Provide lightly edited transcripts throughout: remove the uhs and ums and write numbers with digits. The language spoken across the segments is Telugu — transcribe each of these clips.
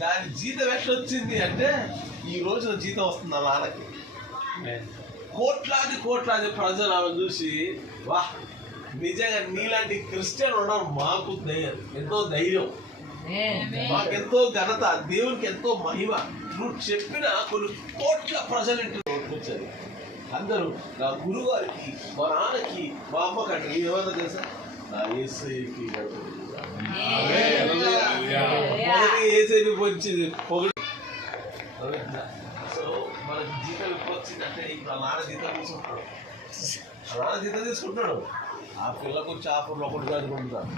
దాని జీతం ఎట్లా వచ్చింది అంటే ఈ రోజున జీతం వస్తుంది ఆ నాన్నకి. కోట్లాది ప్రజలు ఆమె చూసి వాహ్ నిజంగా నీలాంటి క్రిస్టియన్ ఉండడం మాకు ఎంతో ధైర్యం, మాకెంతో ఘనత, దేవునికి ఎంతో మహిమ. నువ్వు చెప్పిన కొన్ని కోట్ల ప్రజలు వచ్చారు. అందరూ నా గురువు గారికి, మా నాన్నకి, మా అమ్మకంటే ఏమన్నా తెలుసా, నా ఏసైకి ఏసైకి వచ్చింది పొగడు. సో మనకి జీతం ఎక్కువ వచ్చిందంటే ఇప్పుడు ఆ నాన్న జీతం తీసుకుంటాడు. ఆ పిల్లకు చాపర్లు ఒకటి కాదుకుంటాడు,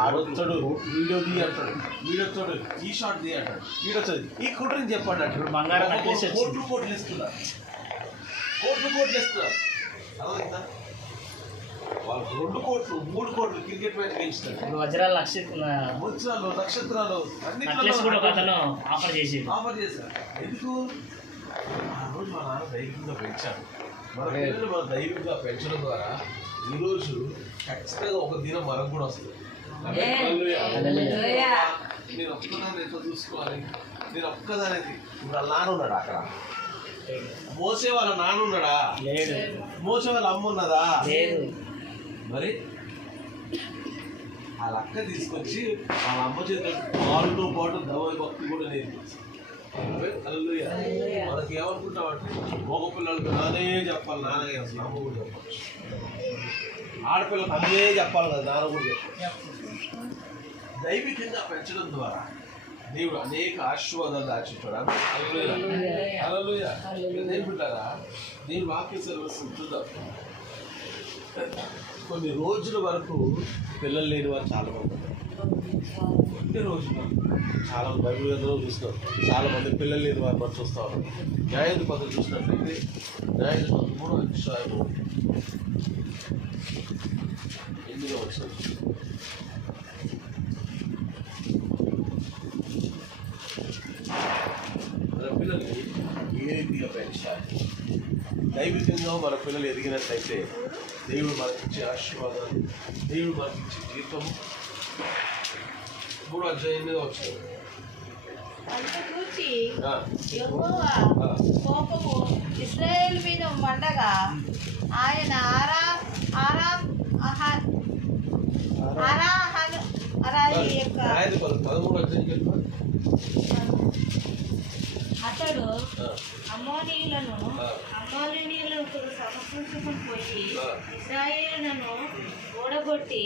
ఆడొచ్చాడు వీడియో తీ అంటాడు, వీడొచ్చాడు ఈ షాట్ తీ అంటాడు, వీడొచ్చాడు ఈ కుట్రని చెప్పండి అంటాడు. కోట్లు ఇస్తున్నారు, కోట్లు ఇస్తున్నారు. అర్థమైందా? వాళ్ళు 2 కోట్లు 3 కోట్లు క్రికెట్ మ్యాచ్ గెలుస్తారు. వజ్రాలు నక్షత్రాలు ఆఫర్ చేశారు. ఎందుకు? ఆ రోజు మా నాన్న దైవికంగా పెంచాడు. మన పిల్లలు మన దైవికంగా పెంచడం ద్వారా ఈరోజు ఖచ్చితంగా ఒక దినం మనకు కూడా వస్తుంది. నేను ఒక్కదాన్ని ఎట్లా చూసుకోవాలి? నేను ఒక్కదానికి ఇప్పుడు వాళ్ళ నాన్న ఉన్నాడు అక్కడ, మోసే వాళ్ళ నాన్న ఉన్నాడా? మోసే వాళ్ళ అమ్మ ఉన్నదా? మరి వాళ్ళ అక్క తీసుకొచ్చి వాళ్ళ అమ్మ చేత పాలుతో పాటు దైవ భక్తి కూడా నేర్పించింది. మనకి ఏమనుకుంటామంటే మగ పిల్లలకి నానే చెప్పాలి, నాన్నగా అసలు అమ్మ కూడా చెప్పాలి. ఆడపిల్లలకు అమ్మే చెప్పాలి కదా, నాన్న కూడా చెప్పాలి. దైవికంగా పెంచడం ద్వారా దేవుడు అనేక ఆశీర్వాదాలు దాచుంటాడు. దేవుడారా నేను వాక్య సర్వస్వం చూద్దాం. కొన్ని రోజుల వరకు పిల్లలు లేని వారు చాలా మంది ఉన్నారు. కొన్ని రోజులు చాలా బైబిల్ గ్రంథంలో చూస్తున్నాం, చాలా మంది పిల్లలు లేని వారు మనం చూస్తూ ఉన్నాం. న్యాయాధిపతులు చూసినట్లయితే న్యాయాధిపతులు 3వ అధ్యాయము 8వ వచనం. మన పిల్లల్ని ఏ రీతిగా పెంచాలి? దైవికంగా మన పిల్లలు ఎదిగినట్లయితే దేవుడు మనకిచ్చే ఆశీర్వాదాలు, దేవుడు మనకిచ్చే జీవితము 3వ అధ్యాయంలో వచ్చాడు. కోపము ఇశ్రాయేలు మీద మండగా ఆయన అతడు అమోనీయులను సమకూర్చుకుని పోయి ఇశ్రాయేలును ఓడగొట్టి